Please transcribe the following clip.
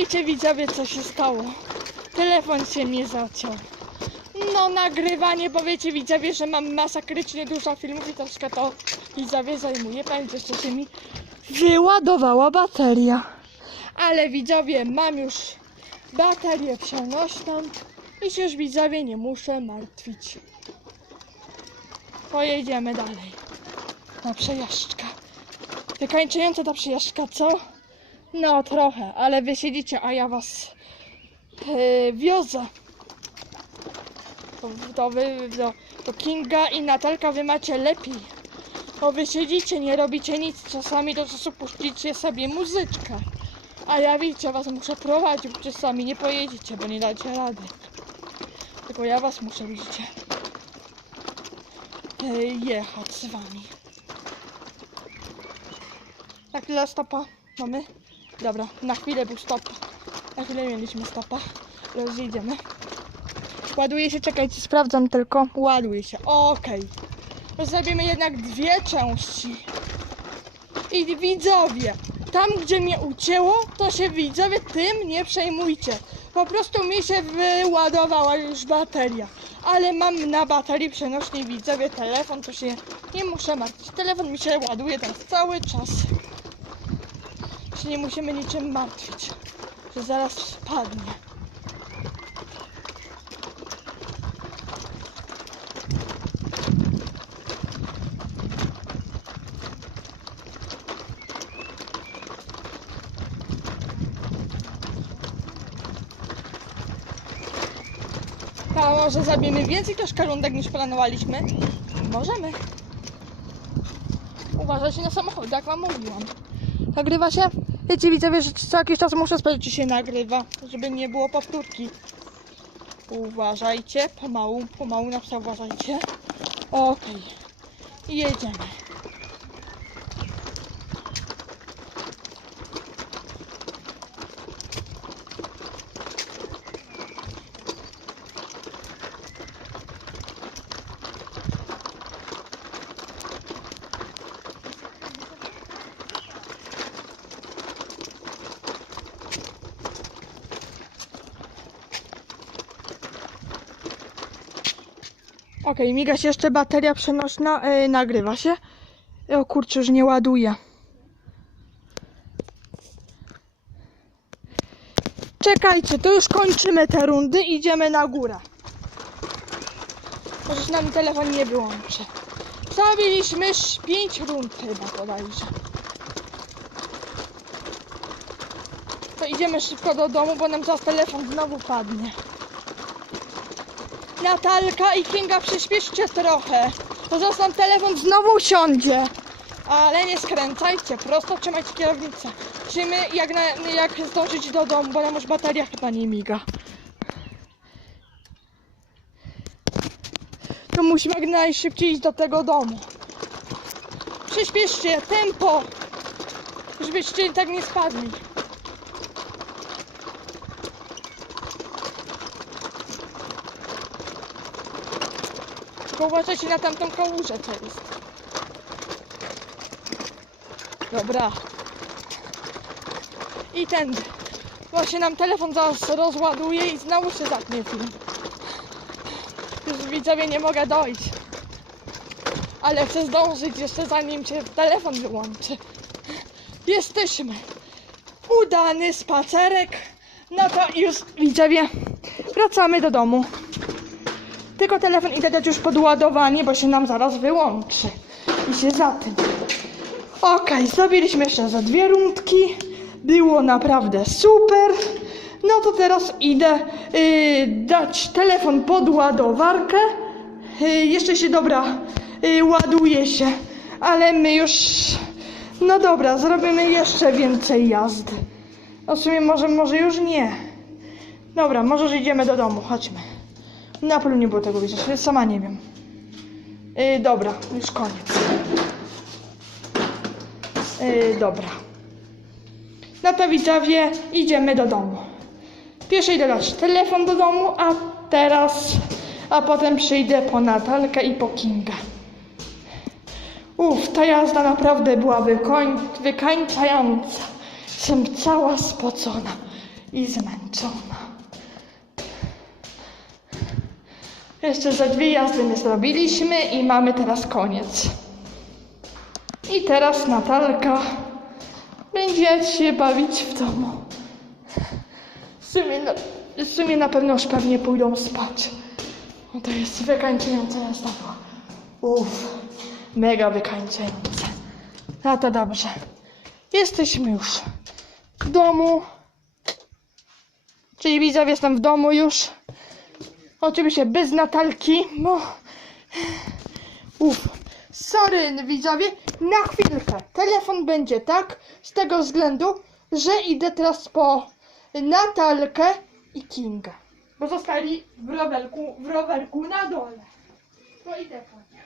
Wiecie widzowie co się stało? Telefon się nie zaciął. No nagrywanie, bo wiecie widzowie, że mam masakrycznie dużo filmów i troszkę to widzowie zajmuje. Pamiętacie, jeszcze się mi wyładowała bateria. Ale widzowie, mam już baterię przenośną i się już widzowie nie muszę martwić. Pojedziemy dalej. Na przejażdżkę. Wykańczająca ta przejażdżka, co? No trochę, ale wy siedzicie, a ja was yy, wiozę. To, to wy, to, to Kinga i Natalka wy macie lepiej. Bo wy siedzicie, nie robicie nic, czasami do czasu puścicie sobie muzyczkę. A ja wiecie, was muszę prowadzić, bo czasami nie pojedziecie, bo nie dacie rady. Tylko ja was muszę, widzicie, yy, jechać z wami. Na chwilę stopa mamy. Dobra, na chwilę był stop. Na chwilę mieliśmy stopa. Rozjedziemy. Ładuje się, czekajcie, sprawdzam tylko. Ładuje się, okej. To Zrobimy jednak dwie części. I widzowie, tam gdzie mnie ucięło, to się widzowie tym nie przejmujcie. Po prostu mi się wyładowała już bateria. Ale mam na baterii przenośnej widzowie telefon, to się nie muszę martwić. Telefon mi się ładuje teraz cały czas. Się nie musimy niczym martwić, że zaraz spadnie. A może zabijemy więcej troszkę rundek niż planowaliśmy? Możemy. Uważajcie na samochód, jak wam mówiłam. Nagrywa się? Wiecie widzowie, że co jakiś czas muszę sprawdzić, czy się nagrywa, żeby nie było powtórki. Uważajcie, pomału, pomału na psa uważajcie. Okej. I Jedziemy. Okej, miga się jeszcze bateria przenośna, yy, nagrywa się. O kurczę, już nie ładuje. Czekajcie, to już kończymy te rundy, idziemy na górę. Możesz nam telefon nie wyłączy. Zabiliśmy 5 rund chyba bodajże. To idziemy szybko do domu, bo nam zaraz telefon znowu padnie. Natalka i Kinga przyspieszcie trochę. To zaraz telefon znowu usiądzie. Ale nie skręcajcie, prosto trzymajcie kierownicę. Musimy jak, na, jak zdążyć do domu, bo nam już bateria chyba nie miga. To musimy jak najszybciej iść do tego domu. Przyspieszcie, tempo! Żebyście tak nie spadli. Tylko na tamtą kałużę, co jest. Dobra. I ten. Się nam telefon zaraz rozładuje i znowu się zatnie film. Już widzowie nie mogę dojść. Ale chcę zdążyć jeszcze zanim się telefon wyłączy. Jesteśmy. Udany spacerek. No to już widzowie wracamy do domu. Tylko telefon idę dać już pod ładowanie, bo się nam zaraz wyłączy. I się za tym. Okej, zrobiliśmy jeszcze za dwie rundki. Było naprawdę super. No to teraz idę y, dać telefon pod ładowarkę. Y, jeszcze się dobra, y, ładuje się. Ale my już. No dobra, zrobimy jeszcze więcej jazdy. No w sumie może, może już nie. Dobra, może już idziemy do domu, chodźmy. Na pewno nie było tego widzieć, sama nie wiem. Yy, dobra, już koniec. Yy, dobra. No to widzowie, idziemy do domu. Pierwszy idę dać telefon do domu, a teraz, a potem przyjdę po Natalkę i po Kinga. Uff, ta jazda naprawdę była wykoń, wykańczająca. Jestem cała spocona. i zmęczona. Jeszcze ze dwie jazdy my zrobiliśmy i mamy teraz koniec. I teraz Natalka będzie się bawić w domu. W sumie, na, w sumie na pewno już pewnie pójdą spać. No to jest wykańczająca jazda była. Uff, mega wykańczające. No to dobrze. Jesteśmy już w domu. Czyli widzowie jestem w domu już. Oczywiście bez Natalki, bo... Uff. Sorry widzowie, na chwilkę. Telefon będzie tak, z tego względu, że idę teraz po Natalkę i Kinga. Bo zostali w rowerku, w rowerku na dole. To idę po nie.